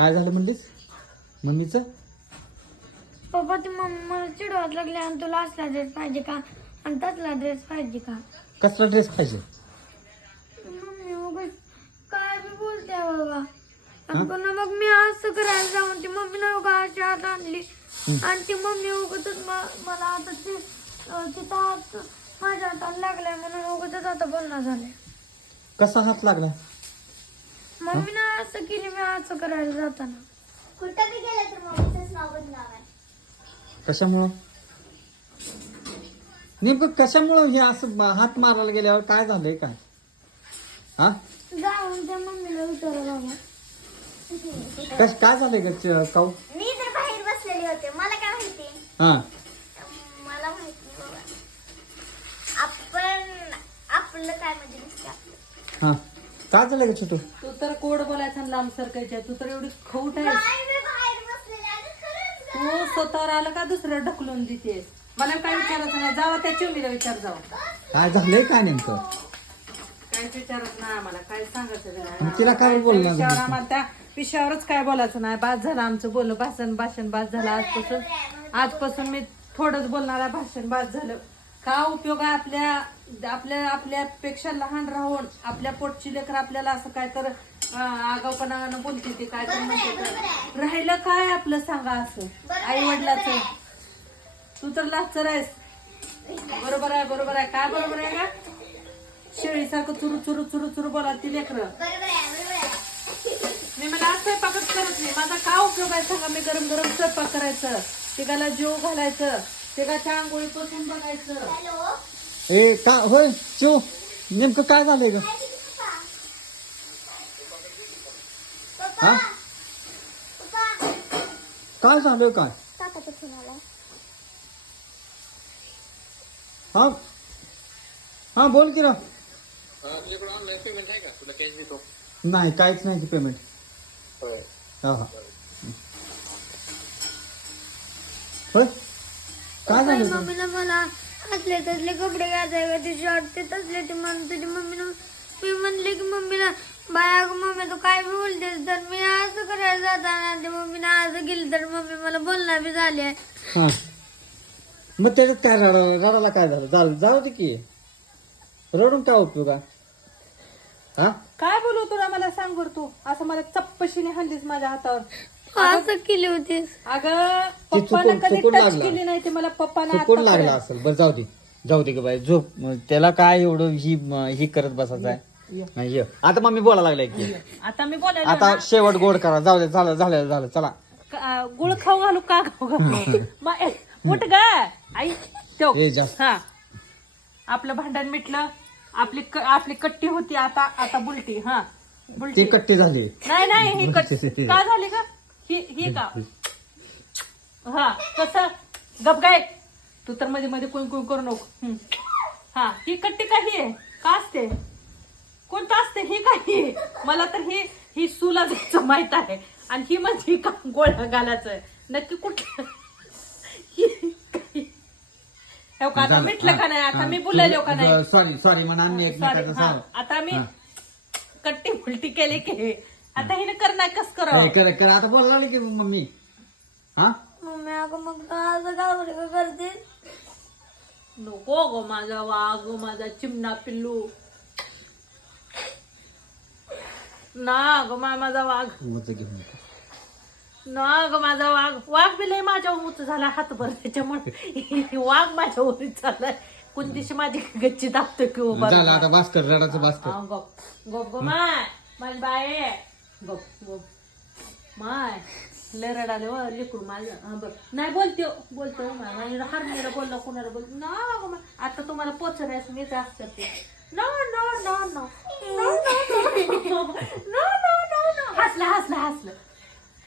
काय झालं म्हणलीस मम्मीचं? पप्पा ती मम्मी मला चिडवत लागली आणि तुला असला ड्रेस पाहिजे का आणि तसला ड्रेस पाहिजे का. कसला ड्रेस पाहिजे? मम्मी उगाच काय बी बोलते बाबा. आणि पुन्हा मग मी असं करायला जाऊन ती मम्मीनं उगा अशी हात आणली आणि ती मम्मी उगाच मला आता तिथं हात माझ्या हाताला लागलाय म्हणून उगाच आता बोलणं झालंय. कसा हात लागला? मम्मीनं असं केली मी असं करायला जाताना. कुठं बी गेलं तर मम्मीचंच नाव बदनाम आहे. कशामुळं? नेमकं कशामुळं हे असं हात मारायला गेल्यावर काय झालंय काय? हा जाऊन त्या मम्मीला विचारा बाबा. काय झालंय का काऊ? मी तर बाहेर बसलेले होते, मला काय माहिती. हा मला माहिती बाबा. आपलं काय म्हणजे नसतं आपलं. हा काय झालंय का छोटू? तू तर कोड बोलायचा आणि लांब सरकायच्या. तू तर एवढी खौट आहेस. काय मी बाहेर बसलेले आणि खरंच तू स्वतःवर आलं का दुसरं ढकलून देतेस. मला काय विचारायचं नाही. जावा त्या चिमणीला विचार जावा. काय झालंय काय नेमकं? काहीच विचारत नाही आम्हाला. काय सांगायचं बी मग नाही. तिला काय बोलणार? विषयावर आम्हाला त्या विषयावरच काय बोलायचं नाही. बाद झालं आमचं बोलणं. भाषण बाद झालं आजपासून मी थोडंच बोलणार आहे. भाषण बाद झालं. का उपयोग आहे आपल्यापेक्षा लहान राहून आपल्या पोटची लेकर आपल्याला असं काय तर आगाऊपणानं बोलते ते काय तर म्हणते तर. राहिलं काय आपलं सांगा असं आई वडिलाचं. तू तर लाचर आहेस. बरोबर आहे काय बरोबर आहे का? शेळीसारखं चुरू चुरू चुरू चुरू बोला ती लेकर. बरोबर आहे. मी मला आज स्वयंपाकच करत नाही. माझा काय उपयोग आहे सांगा? मी गरम गरम स्वयंपाक करायचं, तिघाला जेव घालायचं, तिघाच्या आंघोळीपासून बघायचं. हॅलो ए का होय चिव नेमकं काय झालंय का? हा काय झालं काय? काकाचा फोन आला. हा हा बोल की राव. नाही काहीच नाही की पेमेंट. हा हा होय काय झालं तुला? मम्मीनं मला असले तसले कपडे घालायचे का ते शॉर्ट ते तसले ते म्हणून तुझी मम्मीनं मी म्हणले की मम्मीला बाया मम्मी तू काय बी बोलतेस तर मी असं करायला जाताना ते मम्मीनं असं केलं तर मम्मी मला बोलणार बी झाले. हा मग त्याच्यात काय रडायला काय झालं? जाऊ दे की. रडून काय उपयोग आहे? हा काय बोलू तुला मला सांग बरं तू. असं मला चप्पशीने हल्लीस माझ्या हातावर. असं केली होतीस. अगं ती पप्पानं कधी चुकून टच लागला. केली नाही ते मला पप्पाने चुकून आता लागला असेल. बरं जाऊ दे की बाई झोप. त्याला काय एवढं ही करत बसायचं आहे. नाही, ये. आता मग मी बोलायला लागलाय की आता मी बोलायला आता शेवट गोड करा. जाऊ दे झालं चला. गुळ खाऊ घालू का खाऊ घालू उठ ग आई तो. ए जास्त हा आपलं भांडण मिटलं. आपली कट्टी होती आता बुलटी. हा ती बुलटी कट्टी झाली. नाही ही कट्टी का झाली का? ही का? हा कसं गप गाय तू तर मध्ये मध्ये कोण करू नको. हा ही कट्टी काही आहे का असते? कोणतं असते ही काही? मला तर ही सुला जायचं माहित आहे आणि ही म्हणजे का गोळ्या घालायचं नक्की कुठलं? का आता मिटलं का नाही? आता मी बोलायलो का नाही? सॉरी म्हणा. एकमेकाचं हा, सांग. आता मी कट्टी उलटी केली की आता हिने करणार कस करावं? कर आता बोलायला लागली की मम्मी. हा मम्मी अगं मग तू असं का करते? नको गो माझा वाघ माझा चिमणा पिल्लू ना ग माझा वाघ मत घेऊन ना ग माझा वाघ बी लय माझ्या उच झाला हातभर. त्याच्यामुळे वाघ माझ्या उरीत चाललाय. कोण दिवशी माझी गच्ची दाबतो की उभा झालं आता भास्कर रडाचं भास्कर. गप गप गो माय माझी बाय गप माय लय रडाले व लेकरू माझं. बघ नाही बोलतो माय हार्मोनीला बोलला कोणाला बोल ना ग माय. आता तुम्हाला पोचरायचं मी जास्त करते. No no no no no no no no no no no हसलं